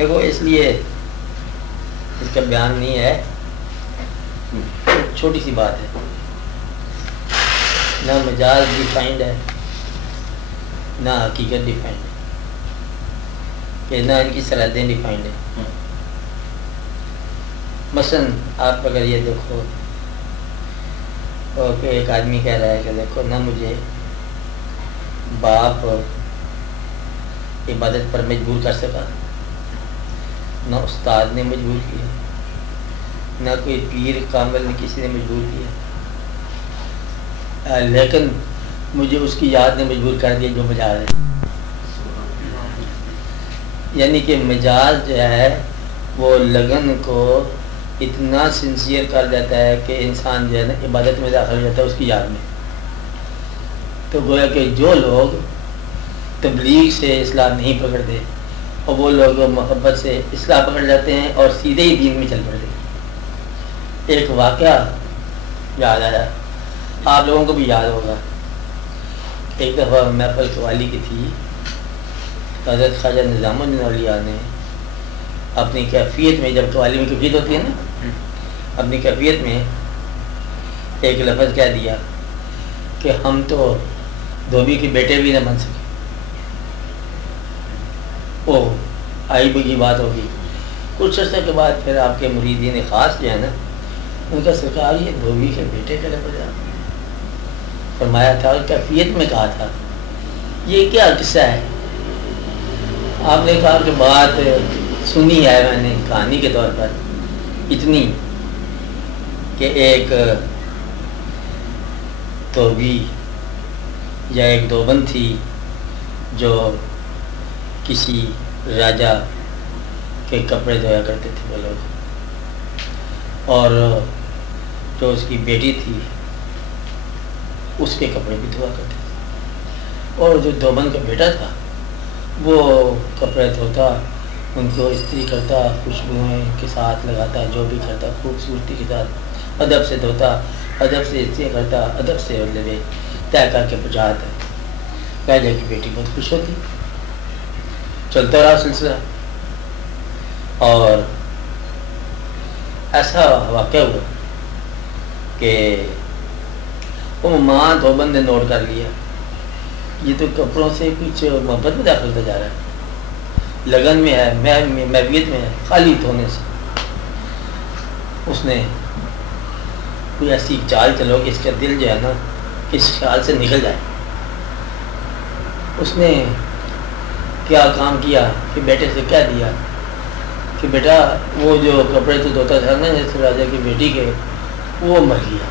دیکھو اس لیے اس کا بیان نہیں ہے، چھوٹی سی بات ہے، نہ مجاز ڈیفائنڈ ہے نہ حقیقت ڈیفائنڈ ہے، کہ نہ ان کی سرحدیں ڈیفائنڈ ہیں۔ مثلا آپ اگر یہ دیکھو کہ ایک آدمی کہہ رہا ہے کہ دیکھو نہ مجھے باپ عبادت پر مجبور کر سکا، نہ استاد نے مجبور کیا، نہ کوئی پیر کامل نے کسی نے مجبور کیا، لیکن مجھے اس کی یاد نے مجبور کر دیا جو مجاز ہے۔ یعنی کہ مجاز جو ہے وہ لگن کو اتنا سنسیئر کر دیتا ہے کہ انسان جو ہے نا عبادت میں داخل ہو جاتا ہے اس کی یاد میں۔ تو گویا کہ جو لوگ تبلیغ سے اصلاح نہیں پکڑتے اور وہ لوگ محبت سے اصلاح پکڑ جاتے ہیں اور سیدھے ہی دین میں چل پڑتے ہیں۔ ایک واقعہ یاد آیا، آپ لوگوں کو بھی یاد ہوگا، ایک دفعہ محفل قوالی کی تھی، حضرت خواجہ نظام الدین اولیاء نے اپنی کیفیت میں، جب قوالی میں کیفیت ہوتی ہے نا، اپنی کیفیت میں ایک لفظ کہہ دیا کہ ہم تو دھوبی کے بیٹے بھی نہ بن سکے۔ وہ آئی بگی بات ہوگی۔ کچھ عرصے کے بعد پھر آپ کے مریدین خاص جو ہے نا، ان کا سرکار یہ دھوبی کے بیٹے کا لفظ فرمایا تھا اور کیفیت میں کہا تھا، یہ کیا قصہ ہے؟ آپ نے کہا کہ بات سنی ہے میں نے کہانی کے طور پر اتنی کہ ایک دھوبی یا ایک دوبند تھی جو کسی راجا کے کپڑے دھویا کرتے تھے وہ لوگ، اور جو اس کی بیٹی تھی اس کے کپڑے بھی دھویا کرتے تھے، اور جو دوبند کا بیٹا تھا وہ کپڑے دھوتا، ان کو استری کرتا، خوشبوئیں کے ساتھ لگاتا، جو بھی کرتا خوبصورتی کے ساتھ، ادب سے دھوتا، ادب سے استری کرتا، ادب سے طے کر کے پہنچاتا۔ راجا کی بیٹی بہت خوش ہوتی، چلتا رہا سلسلہ، اور ایسا واقعہ ہوا کہ وہ ماں دوبند نے نوٹ کر لیا یہ تو کپڑوں سے کچھ محبت میں داخل ہوتا جا رہا ہے، لگن میں ہے، محویت میں ہے، خالی دھونے سے۔ اس نے کوئی ایسی چال چلو کہ اس کا دل جو ہے نا اس خیال سے نکل جائے۔ اس نے کیا کام کیا کہ بیٹے سے کہہ دیا کہ بیٹا وہ جو کپڑے تو دھوتا تھا نا اس راجا کی بیٹی کے، وہ مر گیا۔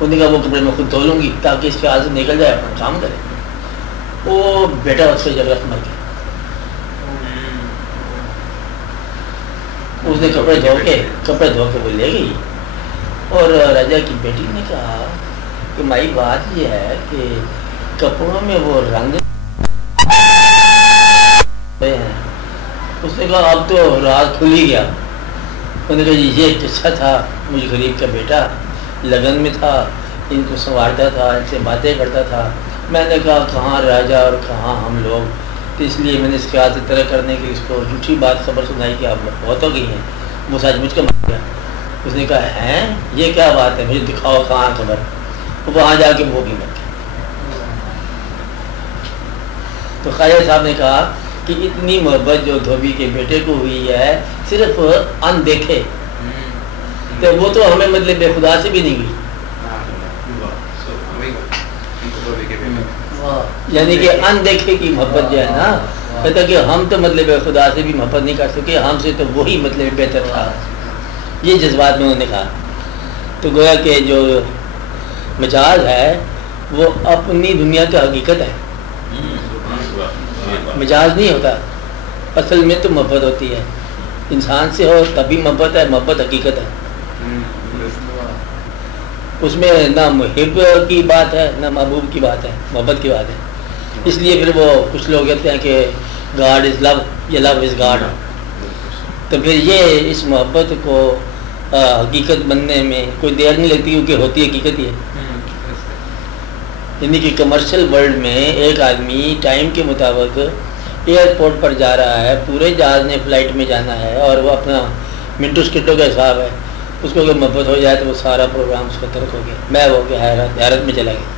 انہوں نے کہا وہ کپڑے میں خود دھو لوں گی تاکہ اس خیال سے نکل جائے، اپنا کام کرے۔ وہ بیٹا اس سے جگہ مر گیا۔ اس نے کپڑے دھو کے وہ لے گئی، اور راجا کی بیٹی نے کہا کہ مائی بات یہ ہے کہ کپڑوں میں وہ رنگ ہیں۔ اس نے کہا اب تو راز کھل ہی گیا۔ انہوں نے کہا یہ قصہ تھا، مجھے غریب کا بیٹا لگن میں تھا، ان کو سنوارتا تھا، ان سے باتیں کرتا تھا۔ میں نے کہا کہاں راجا اور کہاں ہم لوگ، تو اس لیے میں نے اس کے ہاتھ سے طرح کرنے کی اس کو جھوٹی بات خبر سنائی کہ آپ بہت ہو گئی ہیں، وہ سچ مجھ کا مر گیا۔ اس نے کہا ہیں یہ کیا بات ہے، مجھے دکھاؤ کہاں خبر۔ وہاں جا کے وہ بھی مر گیا۔ تو خواجہ صاحب نے کہا کہ اتنی محبت جو دھوبی کے بیٹے کو ہوئی ہے صرف ان دیکھے، تو وہ تو ہمیں مطلب بے خدا سے بھی نہیں ہوئی۔ یعنی کہ ان دیکھے کی محبت جو ہے نا، کہتا کہ ہم تو مطلب خدا سے بھی محبت نہیں کر سکے، ہم سے تو وہی مطلب بہتر تھا۔ یہ جذبات میں انہوں نے کہا۔ تو گویا کہ جو مجاز ہے وہ اپنی دنیا کا حقیقت ہے، مجاز نہیں ہوتا۔ اصل میں تو محبت ہوتی ہے، انسان سے ہو تبھی محبت ہے، محبت حقیقت ہے۔ اس میں نہ محب کی بات ہے نہ محبوب کی بات ہے، محبت کی بات ہے۔ اس لیے پھر وہ کچھ لوگ کہتے ہیں کہ گاڈ از لو یا لو از گاڈ۔ تو پھر یہ اس محبت کو حقیقت بننے میں کوئی دیر نہیں لگتی، کیونکہ ہوتی حقیقت ہی ہے۔ یعنی کہ کمرشل ورلڈ میں ایک آدمی ٹائم کے مطابق ایئرپورٹ پر جا رہا ہے، پورے جہاز نے فلائٹ میں جانا ہے اور وہ اپنا منٹو سکٹوں کا حساب ہے، اس کو اگر محبت ہو جائے تو وہ سارا پروگرام اس کو ترک ہو گیا، میں ہو کے حیرت میں چلا گیا۔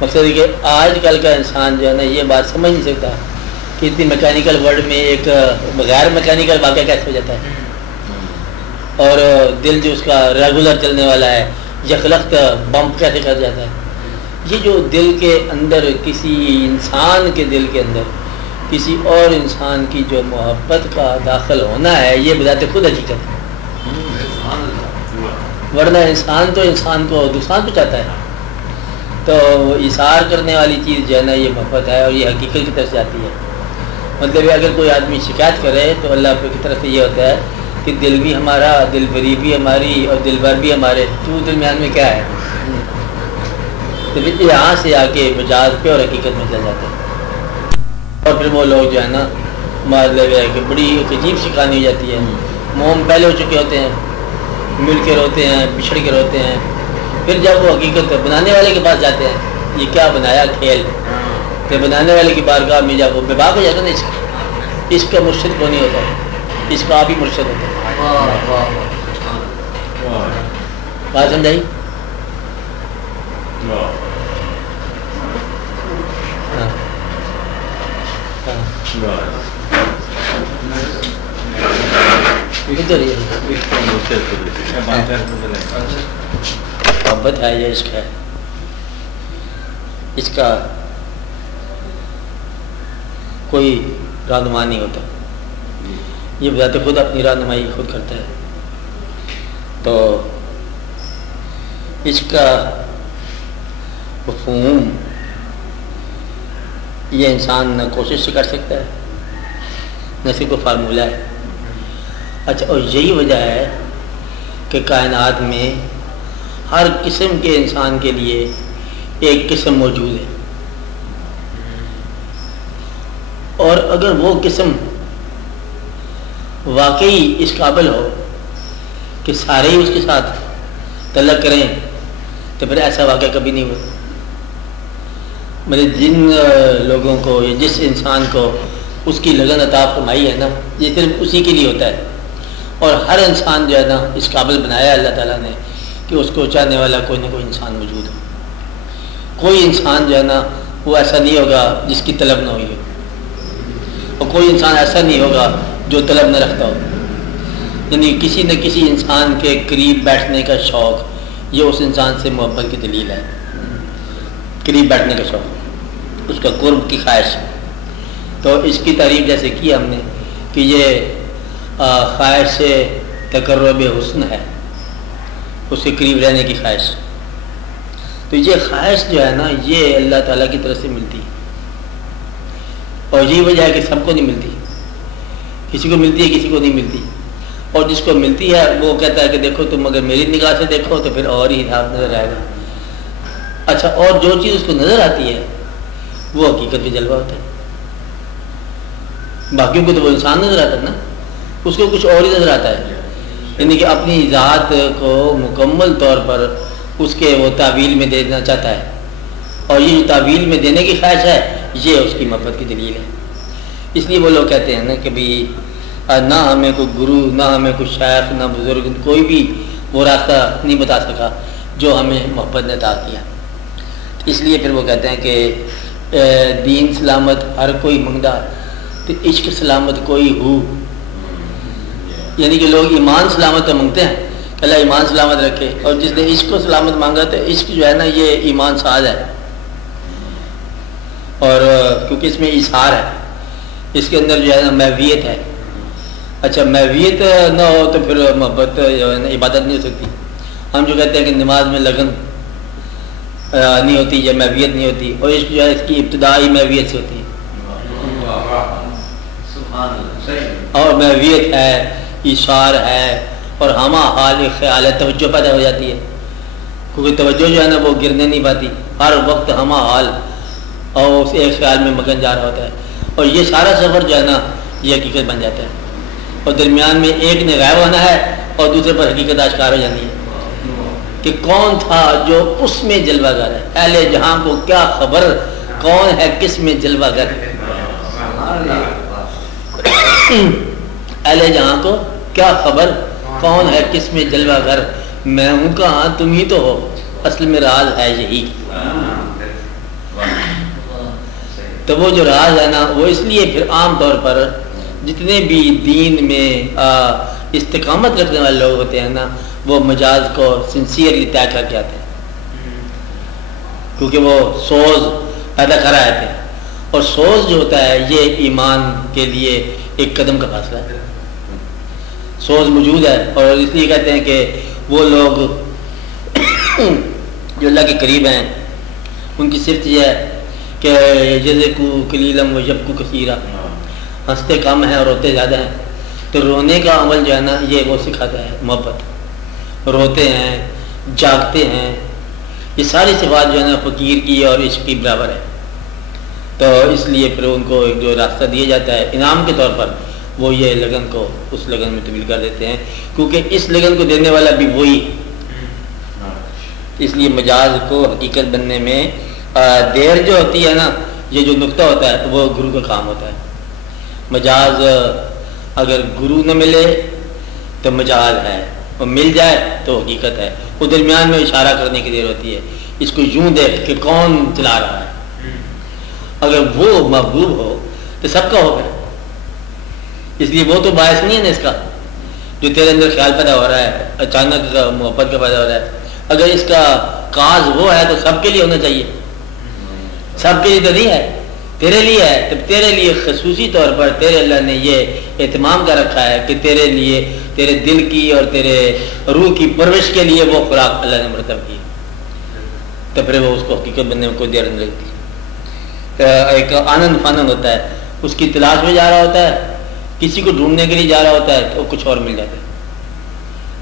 مقصد ہے کہ آج کل کا انسان جو ہے نا یہ بات سمجھ نہیں سکتا کہ اتنی میکینیکل ورلڈ میں ایک غیر میکینیکل واقعہ کیسے ہو جاتا ہے، اور دل جو اس کا ریگولر چلنے والا ہے یخلخت بمپ کیسے کر جاتا ہے۔ یہ جو دل کے اندر کسی انسان کے دل کے اندر کسی اور انسان کی جو محبت کا داخل ہونا ہے، یہ بذات خود حقیقت ہے، ورنہ انسان تو انسان کو نقصان پہنچاتا ہے۔ تو اظہار کرنے والی چیز جو ہے نا یہ محبت ہے، اور یہ حقیقت کی طرف سے آتی ہے۔ مطلب ہے اگر کوئی آدمی شکایت کرے تو اللہ کی طرف سے یہ ہوتا ہے کہ دل بھی ہمارا، دل بری بھی ہماری، اور دل بر بھی ہمارے، تو درمیان میں کیا ہے؟ تو پھر یہاں سے آ کے مجاز پہ اور حقیقت میں چل جاتے ہیں، اور پھر وہ لوگ جو ہے نا مطلب ہے کہ بڑی ایک عجیب سی کہانی ہو جاتی ہے۔ موم پہلے ہو چکے ہوتے ہیں، مل کے روتے ہیں، بچھڑ کے روتے ہیں، پھر جب وہ حقیقت بنانے والے کے پاس جاتے ہیں، یہ کیا بنایا کھیل، پھر بنانے والے کی بارگاہ میں جب وہ بے باک ہو جاتا ہے نا، اس کا مرشد کو نہیں ہوتا، اس کا آپ ہی مرشد ہوتا ہے۔ بات سمجھائی؟ محبت ہے یہ عشق ہے، اس کا کوئی رہنما نہیں ہوتا، یہ بذات خود اپنی رہنمائی خود کرتا ہے۔ تو اس کا مفہوم یہ انسان نہ کوشش سے کر سکتا ہے، نہ صرف کوئی فارمولہ ہے۔ اچھا، اور یہی وجہ ہے کہ کائنات میں ہر قسم کے انسان کے لیے ایک قسم موجود ہے، اور اگر وہ قسم واقعی اس قابل ہو کہ سارے ہی اس کے ساتھ تعلق کریں تو پھر ایسا واقعہ کبھی نہیں ہوا۔ مطلب جن لوگوں کو یا جس انسان کو اس کی لگن عطا فرمائی ہے نا، یہ صرف اسی کے لیے ہوتا ہے، اور ہر انسان جو ہے نا اس قابل بنایا اللہ تعالیٰ نے کہ اس کو چاہنے والا کوئی نہ کوئی انسان موجود ہو۔ کوئی انسان جو ہے نا وہ ایسا نہیں ہوگا جس کی طلب نہ ہوئی ہو، اور کوئی انسان ایسا نہیں ہوگا جو طلب نہ رکھتا ہو۔ یعنی کسی نہ کسی انسان کے قریب بیٹھنے کا شوق یہ اس انسان سے محبت کی دلیل ہے، قریب بیٹھنے کا شوق، اس کا قرب کی خواہش۔ تو اس کی تعریف جیسے کی ہم نے کہ یہ خواہش سے تقرب حسن ہے، اس کے قریب رہنے کی خواہش۔ تو یہ خواہش جو ہے نا یہ اللہ تعالیٰ کی طرف سے ملتی ہے، اور یہی وجہ ہے کہ سب کو نہیں ملتی، کسی کو ملتی ہے کسی کو نہیں ملتی، اور جس کو ملتی ہے وہ کہتا ہے کہ دیکھو تم اگر میری نگاہ سے دیکھو تو پھر اور ہی حساب نظر آئے گا۔ اچھا، اور جو چیز اس کو نظر آتی ہے وہ حقیقت میں جلوہ ہوتا ہے، باقیوں کو تو وہ انسان نظر آتا ہے نا، اس کو کچھ اور ہی نظر آتا ہے، یعنی کہ اپنی ذات کو مکمل طور پر اس کے وہ تعویل میں دے دینا چاہتا ہے، اور یہ جو تعویل میں دینے کی خواہش ہے یہ اس کی محبت کی دلیل ہے۔ اس لیے وہ لوگ کہتے ہیں نا کہ بھی نہ ہمیں کوئی گرو، نہ ہمیں کوئی شیخ، نہ بزرگ، کوئی بھی وہ راستہ نہیں بتا سکا جو ہمیں محبت نے عطا کیا۔ اس لیے پھر وہ کہتے ہیں کہ دین سلامت ہر کوئی منگدا تو عشق سلامت کوئی ہو، یعنی کہ لوگ ایمان سلامت تو مانگتے ہیں کہ اللہ ایمان سلامت رکھے، اور جس نے عشق کو سلامت مانگا تو عشق جو ہے نا یہ ایمان ساز ہے، اور کیونکہ اس میں اظہار ہے، اس کے اندر جو ہے نا محویت ہے۔ اچھا، محویت نہ ہو تو پھر محبت جو ہے نا عبادت نہیں ہو سکتی۔ ہم جو کہتے ہیں کہ نماز میں لگن نہیں ہوتی یا محویت نہیں ہوتی، اور عشق جو ہے اس کی ابتدائی محویت سے ہوتی ہے، اور محویت ہے، اشار ہے، اور ہمہ حال خیال ہے، توجہ پیدا ہو جاتی ہے، کیونکہ توجہ جو ہے نا وہ گرنے نہیں پاتی، ہر وقت ہمہ حال اور اس ایک خیال میں مگن جا رہا ہوتا ہے، اور یہ سارا سفر جو ہے نا یہ حقیقت بن جاتا ہے، اور درمیان میں ایک نے غائب ہونا ہے اور دوسرے پر حقیقت آشکار ہو جاتی ہے کہ کون تھا جو اس میں جلوہ گر ہے۔ اہل جہاں کو کیا خبر کون ہے کس میں جلوہ گر، اہل جہاں کو کیا خبر کون ہے کس میں جلوہ گر، میں ہوں کہاں تم ہی تو ہو، اصل میں راز ہے یہی۔ تو وہ جو راز ہے نا وہ اس لیے پھر عام طور پر جتنے بھی دین میں استقامت رکھنے والے لوگ ہوتے ہیں نا وہ مجاز کو سنسیئرلی طے کر کے آتے ہیں، کیونکہ وہ سوز پیدا کر آئے تھے، اور سوز جو ہوتا ہے یہ ایمان کے لیے ایک قدم کا فاصلہ ہے، سوز موجود ہے، اور اس لیے کہتے ہیں کہ وہ لوگ جو اللہ کے قریب ہیں ان کی صفت یہ ہے کہ یذکو قلیلا و یبکو کثیرا، ہنستے کم ہیں اور روتے زیادہ ہیں۔ تو رونے کا عمل جو ہے نا یہ وہ سکھاتا ہے محبت، روتے ہیں جاگتے ہیں، یہ ساری صفات جو ہے نا فقیر کی اور عشق کی برابر ہے۔ تو اس لیے پھر ان کو ایک جو راستہ دیا جاتا ہے انعام کے طور پر، وہ یہ لگن کو اس لگن میں تبدیل کر دیتے ہیں، کیونکہ اس لگن کو دینے والا بھی وہی، اس لیے مجاز کو حقیقت بننے میں دیر جو ہوتی ہے نا، یہ جو نقطہ ہوتا ہے وہ گرو کا کام ہوتا ہے۔ مجاز اگر گرو نہ ملے تو مجاز ہے، اور مل جائے تو حقیقت ہے، وہ درمیان میں اشارہ کرنے کی دیر ہوتی ہے، اس کو یوں دیکھ کہ کون چلا رہا ہے، اگر وہ محبوب ہو تو سب کا ہوگا، اس لیے وہ تو باعث نہیں ہے نا اس کا، جو تیرے اندر خیال پیدا ہو رہا ہے اچانک محبت کا پیدا ہو رہا ہے، اگر اس کا کاز وہ ہے تو سب کے لیے ہونا چاہیے، سب کے لیے تو نہیں ہے، تیرے لیے ہے، تو تیرے لیے خصوصی طور پر تیرے اللہ نے یہ اہتمام کر رکھا ہے کہ تیرے لیے تیرے دل کی اور تیرے روح کی پرورش کے لیے وہ خوراک اللہ نے مرتب کی، تو پھر وہ اس کو حقیقت بننے میں کوئی دیر نہیں لگتی۔ ایک آنند فانند ہوتا ہے، اس کی تلاش میں جا رہا ہوتا ہے، کسی کو ڈھونڈنے کے لیے جا رہا ہوتا ہے تو کچھ اور مل جاتا ہے،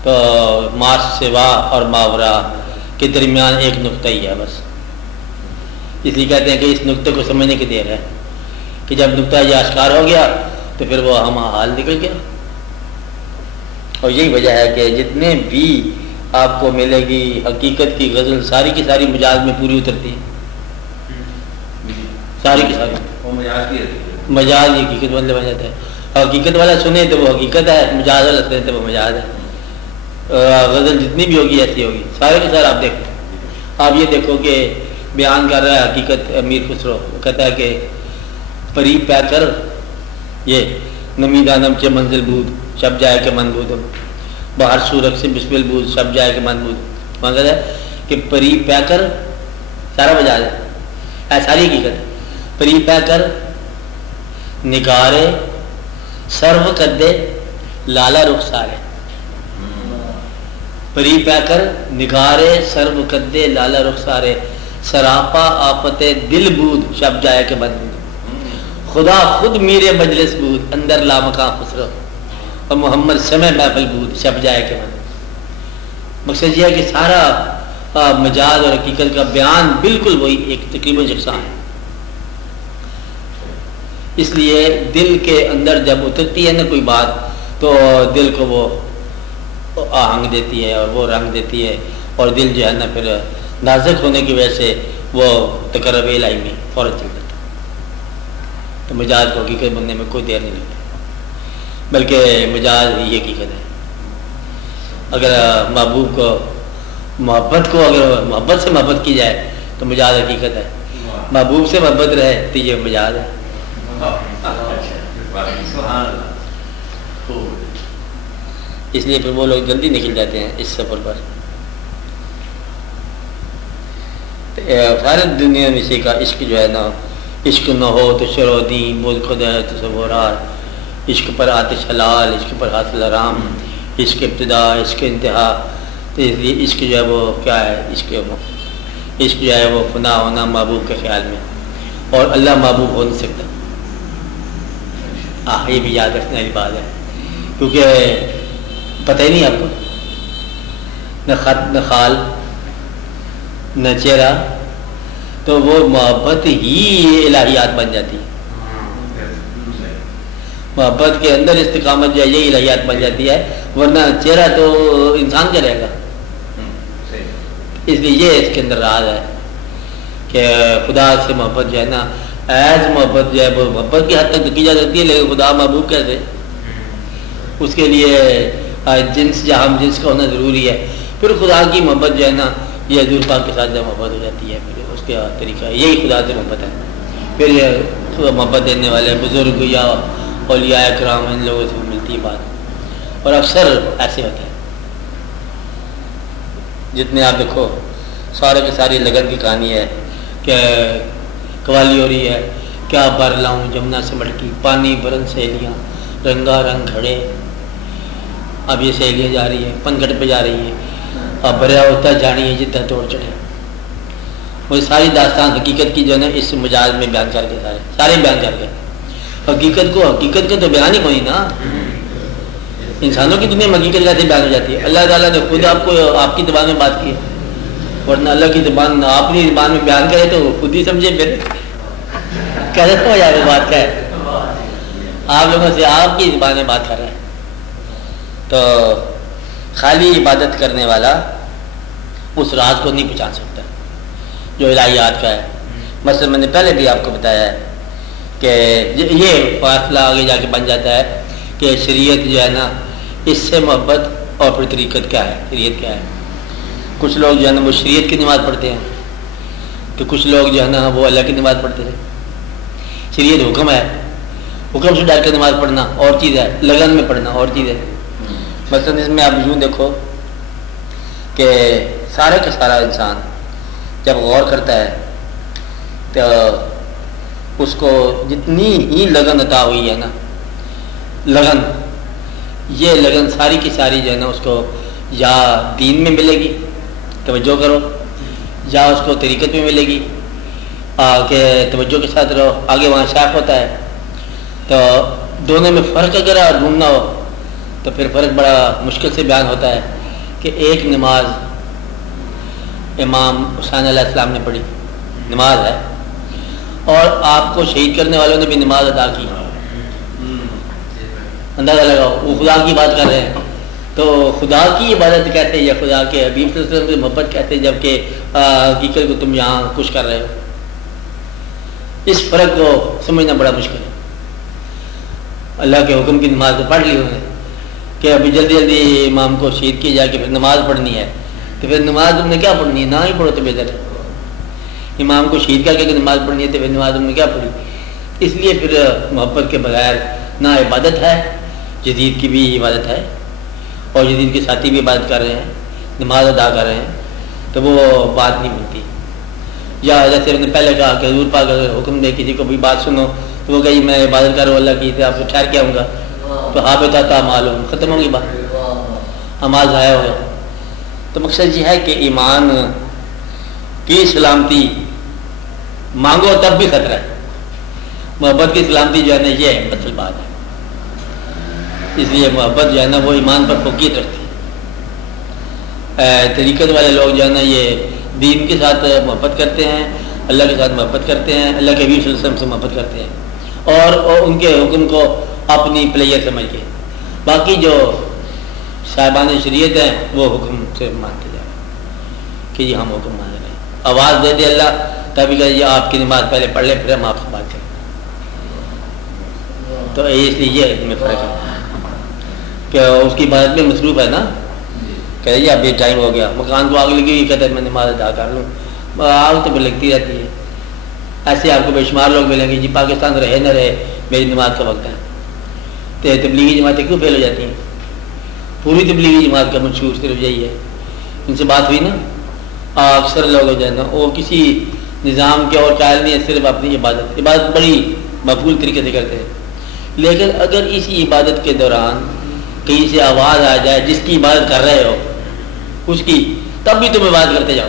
تو ماس سوا اور ماورا کے درمیان ایک نقطہ ہی ہے بس، اس لیے کہتے ہیں کہ اس نقطے کو سمجھنے کی دیر ہے کہ جب نقطہ یہ آشکار ہو گیا تو پھر وہ ہم حال نکل گیا۔ اور یہی وجہ ہے کہ جتنے بھی آپ کو ملے گی حقیقت کی غزل ساری کی ساری مجاز میں پوری اترتی ہے، ساری کی ساری مجاز ہی حقیقت مطلب بن جاتا ہے، حقیقت والا سنے تو وہ حقیقت ہے، مجاز والا سنے تو وہ مجاز ہے، غزل جتنی بھی ہوگی ایسی ہوگی، سارے کے سارے آپ دیکھیں، آپ یہ دیکھو کہ بیان کر رہا ہے حقیقت امیر خسرو، وہ کہتا ہے کہ پری پہ کر یہ نمی دانم کے منزل بود شب جائے کے من بودم، باہر سورک سے بسمل بود شب جائے کے من بود، وہاں کہتا ہے کہ پری پہ کر سارا مجاز ہے، ساری حقیقت، پری پہ کر نگارے سرو کدے لالا رخسارے، پری پہ کر نگارے سرو کدے لالا رخسارے، سراپا آفت دل بود شب جائے کے بند بود، خدا خود میرے مجلس بود اندر لامکاں خسرو، اور محمد سمع محفل بود شب جائے کے بند۔ مقصد یہ ہے کہ سارا مجاز اور حقیقت کا بیان بالکل وہی ایک تقریباً یکساں ہے، اس لیے دل کے اندر جب اترتی ہے نا کوئی بات تو دل کو وہ آہنگ دیتی ہے اور وہ رنگ دیتی ہے، اور دل جو ہے نا پھر نازک ہونے کی وجہ سے وہ تقرب الہی میں فوراً چل جاتا ہے، تو مجاز کو حقیقت بننے میں کوئی دیر نہیں لگتی، بلکہ مجاز ہی حقیقت ہے۔ اگر محبوب کو اگر محبت سے محبت کی جائے تو مجاز حقیقت ہے، محبوب سے محبت رہے تو یہ مجاز ہے۔ اس لیے پھر وہ لوگ جلدی نکل جاتے ہیں اس سفر پر۔ فارغ دنیا میں سے کا عشق جو ہے نا، عشق نہ ہو تو شرودین بول خدا تصورات، عشق پر آتش حلال، عشق پر حاصل حرام، عشق ابتدا عشق انتہا، تو اس لیے عشق جو ہے وہ کیا ہے، عشق جو ہے وہ فنا ہونا محبوب کے خیال میں، اور اللہ محبوب ہو نہیں سکتا۔ یہ بھی یاد رکھنے والی بات ہے، کیونکہ پتہ ہی نہیں آپ کو، نہ خط نہ خال نہ چہرہ، تو وہ محبت ہی الہیات بن جاتی ہے، محبت کے اندر استقامت جو ہے یہ الہیات بن جاتی ہے، ورنہ چہرہ تو انسان کا رہے گا۔ اس لیے یہ اس کے اندر راز ہے کہ خدا سے محبت جو ہے نا، ایز محبت جو ہے وہ محبت کی حد تک کی جا سکتی ہے، لیکن خدا محبوب کیسے، اس کے لیے جنس یا ہم جنس کا ہونا ضروری ہے. پھر خدا کی محبت جو ہے نا یہ حضور پاک کے ساتھ جب محبت ہو جاتی ہے پھر اس کا طریقہ یہی خدا سے محبت ہے. پھر یہ محبت دینے والے بزرگ یا اولیاء کرام ان لوگوں سے ملتی ہے بات. اور اکثر ایسے ہوتا ہے جتنے آپ دیکھو سارے کی ساری لگن کی کہانی ہے کہ قوالی ہو رہی ہے کیا بھر لاؤں جمنا سے مٹکی پانی برن سہیلیاں رنگا رنگ کھڑے. اب یہ سہیلیاں جا رہی ہیں پنگھٹ پہ جا رہی ہیں اب بریا ہوتا جانی ہے جتنا توڑ چڑھے. وہ ساری داستان حقیقت کی جو ہے نا اس مجاز میں بیان کر کے سارے بیان کر کے حقیقت کا تو بیان ہی کوئی نا. انسانوں کی دنیا میں حقیقت کیسے بیان ہو جاتی ہے؟ اللہ تعالیٰ نے خود آپ کو آپ کی زبان میں بات کی ہے ورنہ اللہ کی زبان اپنی زبان میں بیان کرے تو خود ہی سمجھے. پھر کیسے ہو جائے وہ بات ہے آپ لوگوں سے آپ کی زبان میں بات کر رہے ہیں. تو خالی عبادت کرنے والا اس راز کو نہیں پہچان سکتا جو الہیات کا ہے. مثلا میں نے پہلے بھی آپ کو بتایا ہے کہ یہ فاصلہ آگے جا کے بن جاتا ہے کہ شریعت جو ہے نا اس سے محبت اور پھر طریقت کیا ہے شریعت کیا ہے. کچھ لوگ جو ہے نا وہ شریعت کی نماز پڑھتے ہیں تو کچھ لوگ جو ہے نا وہ اللہ کی نماز پڑھتے ہیں. شریعت حکم ہے حکم سے ڈال کے نماز پڑھنا اور چیز ہے لگن میں پڑھنا اور چیز ہے. مثلا اس میں آپ یوں دیکھو کہ سارے کا سارا انسان جب غور کرتا ہے تو اس کو جتنی ہی لگن عطا ہوئی ہے نا لگن یہ لگن ساری کی ساری جو ہے نا اس کو یا دین میں ملے گی توجہ کرو یا اس کو طریقت میں ملے گی کہ توجہ کے ساتھ رہو آگے وہاں شاخ ہوتا ہے. تو دونوں میں فرق اگر ڈھونڈنا ہو تو پھر فرق بڑا مشکل سے بیان ہوتا ہے کہ ایک نماز امام حسین علیہ السلام نے پڑھی نماز ہے اور آپ کو شہید کرنے والوں نے بھی نماز ادا کی. اندازہ لگاؤ وہ خدا کی بات کر رہے ہیں تو خدا کی عبادت کہتے ہیں یا خدا کے حبیب صلی اللہ علیہ وسلم کی محبت کہتے ہیں جبکہ حقیقت کو تم یہاں کچھ کر رہے ہو. اس فرق کو سمجھنا بڑا مشکل ہے. اللہ کے حکم کی نماز تو پڑھ لی انہوں نے کہ ابھی جلدی جلدی امام کو شہید کی جائے کہ پھر نماز پڑھنی ہے تو پھر نماز تم نے کیا پڑھنی ہے نہ ہی پڑھو تو بہتر ہے. امام کو شہید کر کے نماز پڑھنی ہے تو پھر نماز تم نے کیا پڑھی. اس لیے پھر محبت کے بغیر نہ عبادت ہے جدید کی بھی عبادت ہے اور جدید کے ساتھی بھی عبادت کر رہے ہیں نماز ادا کر رہے ہیں تو وہ بات نہیں ملتی. یا جیسے میں نے پہلے کہا کہ حضور پاک اگر حکم دے کسی کو بھی بات سنو تو وہ کہی میں عبادت کروں اللہ کی آپ کو ٹھہر کے آؤں گا تو حابطہ تھا معلوم ختم ہوگی بات اعمال ضائع ہو گیا. تو مقصد یہ ہے کہ ایمان کی سلامتی مانگو تب بھی خطرہ ہے. محبت کی سلامتی جو ہے نا یہ ہے اصل بات ہے. اس لیے محبت جو ہے نا وہ ایمان پر فوقیت رکھتی ہے. طریقت والے لوگ جو ہے نا یہ دین کے ساتھ محبت کرتے ہیں اللہ کے ساتھ محبت کرتے ہیں اللہ کے حبیب صلی اللہ علیہ وسلم سے محبت کرتے ہیں اور ان کے حکم کو اپنی پلیئر سمجھ کے. باقی جو صاحبان شریعت ہیں وہ حکم سے مانتے جائیں کہ یہ ہم حکم مان رہے ہیں. آواز دے دے اللہ تبھی کہ یہ آپ کی نماز پہلے پڑھ لیں پھر ہم آپ سے بات کریں. تو اس لیے یہ ان میں فرق ہے کہ اس کی عبادت میں مصروف ہے نا کہ جی اب یہ ٹائم ہو گیا مکان کو آگ لگی ہوئی کہتے ہیں میں نماز ادا کر لوں آگ تو پھر لگتی رہتی ہے. ایسے آپ کو بے شمار لوگ ملیں گے جی پاکستان رہے نہ رہے میری نماز کا وقت ہے. تو تبلیغی جماعتیں کیوں فیل ہو جاتی ہیں؟ پوری تبلیغی جماعت کا منشور صرف یہی ہے. ان سے بات ہوئی نا اکثر لوگ جو ہے نا وہ کسی نظام کے اور قائل نہیں ہے صرف اپنی عبادت بڑی مقبول طریقے سے کرتے ہیں. لیکن اگر اسی عبادت کے دوران کہیں سے آواز آ جائے جس کی عبادت کر رہے ہو اس کی تب بھی تم عبادت کرتے جاؤ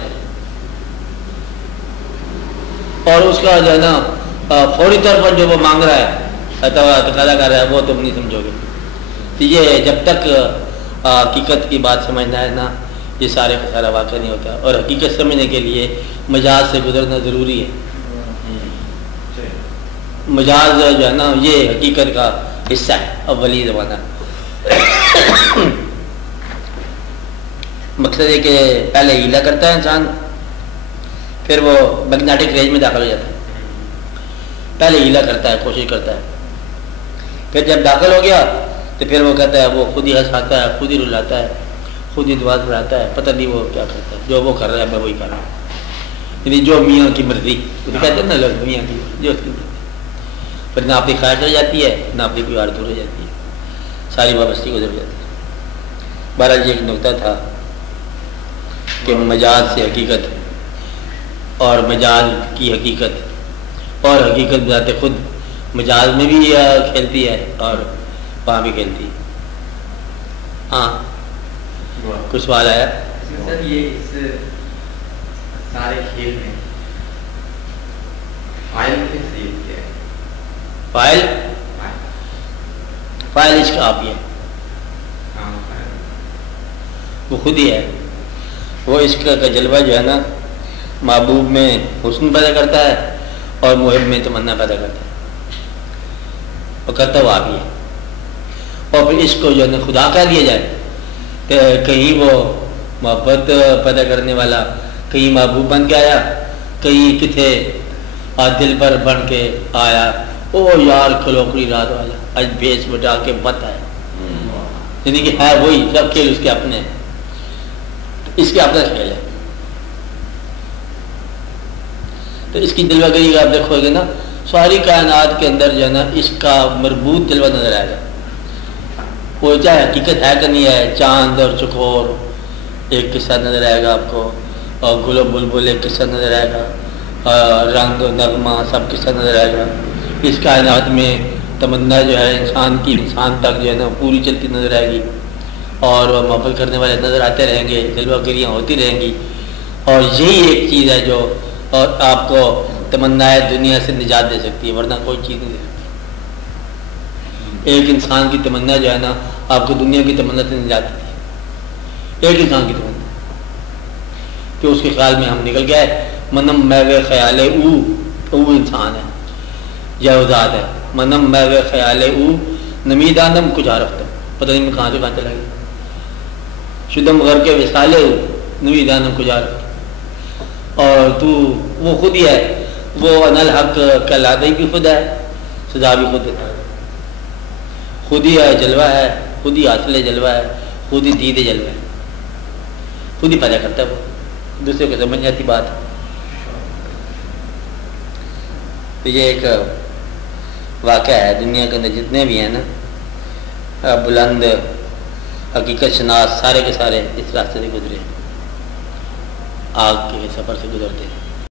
اور اس کا جو ہے نا فوری طور پر جو وہ مانگ رہا ہے تقاضا کر رہا ہے وہ تم نہیں سمجھو گے. تو یہ جب تک حقیقت کی بات سمجھنا ہے نا یہ سارے کا سارا واقعہ نہیں ہوتا اور حقیقت سمجھنے کے لیے مجاز سے گزرنا ضروری ہے. مجاز جو ہے نا یہ حقیقت کا حصہ ہے اولی زمانہ. مقصد ہے کہ پہلے ہیلا کرتا ہے انسان پھر وہ میگنیٹک رینج میں داخل ہو جاتا ہے. پہلے ہیلا کرتا ہے کوشش کرتا ہے پھر جب داخل ہو گیا تو پھر وہ کہتا ہے وہ خود ہی ہنساتا ہے، خود ہی رلاتا ہے، خود ہی دعا پڑھاتا ہے، پتہ نہیں وہ کیا کرتا ہے، جو وہ کر رہا ہے میں وہی کر رہا ہوں، یعنی جو میاں کی مرضی کہتے ہیں نا لوگ، میاں کی جو اس کی مرضی، پھر نہ اپنی خواہش ہو جاتی ہے نہ اپنی کوئی آرزو ہو جاتی ہے، ساری وابستی گزر جاتی ہے۔ بہرحال یہ ایک نقطہ تھا کہ مجاز سے حقیقت اور مجاز کی حقیقت اور حقیقت بذات خود مجاز میں بھی کھیلتی ہے اور وہاں بھی کھیلتی ہے۔ ہاں کچھ سوال آیا؟ سر یہ اس سارے کھیل میں فائل کس چیز کے ہے؟ فائل فائل عشق آپ ہی ہے، وہ خود ہی ہے، وہ عشق کا جلوہ جو ہے نا محبوب میں حسن پیدا کرتا ہے اور محب میں تمنا پیدا کرتا ہے، اور کرتا وہ آپ ہی ہے۔ اور پھر عشق کو جو ہے نا خدا کہہ دیا جائے کہ کہیں وہ محبت پیدا کرنے والا کہیں محبوب بن کے آیا، کہیں کتنے دل پر بن کے آیا، او یار کھلوکڑی رات والا آج بھیس بٹا کے بت ہے، یعنی کہ ہے وہی، سب کھیل اس کے اپنے، اس کے اپنا کھیل ہے۔ تو اس کی جلوہ گری آپ دیکھو گے نا ساری کائنات کے اندر جو ہے نا اس کا مربوط جلوہ نظر آئے گا، وہ چاہے حقیقت ہے کہ نہیں ہے، چاند اور چکور ایک قصہ نظر آئے گا آپ کو، اور گل و بلبل ایک قصہ نظر آئے گا، رنگ و نغمہ سب قصہ نظر آئے گا۔ اس کائنات میں تمنا جو ہے انسان کی انسان تک جو ہے نا پوری چلتی نظر آئے گی، اور وہ محفل کرنے والے نظر آتے رہیں گے، جلوہ گریاں ہوتی رہیں گی، اور یہی ایک چیز ہے جو اور آپ کو تمنا دنیا سے نجات دے سکتی ہے، ورنہ کوئی چیز نہیں دے سکتی۔ ایک انسان کی تمنا جو ہے نا آپ کو دنیا کی تمنا سے نجات دیتی ہے، ایک انسان کی تمنا کہ اس کے خیال میں ہم نکل گئے، منم میوے خیال او انسان ہے یا ذات ہے، منم میوے خیال او نمیدانم کچھ عرفتم، پتہ نہیں میں کہاں سے کہاں چلا گیا، شدم غر کے وصال او نمیدانم کچھ عرفتم، اور تو وہ خود ہی ہے، وہ انل حق کہلاتا ہی بھی خود ہے، سزا بھی خود ہے، خود ہی ہے، جلوہ ہے، خود ہی حاصل جلوہ ہے، خود ہی دید جلوہ ہے، خود ہی پیدا کرتا ہے، وہ دوسرے کو سمجھ آتی بات ہے۔ تو یہ ایک واقعہ ہے، دنیا کے اندر جتنے بھی ہیں نا بلند حقیقت شناس سارے کے سارے اس راستے سے گزرے، آگ کے سفر سے گزرتے ہیں۔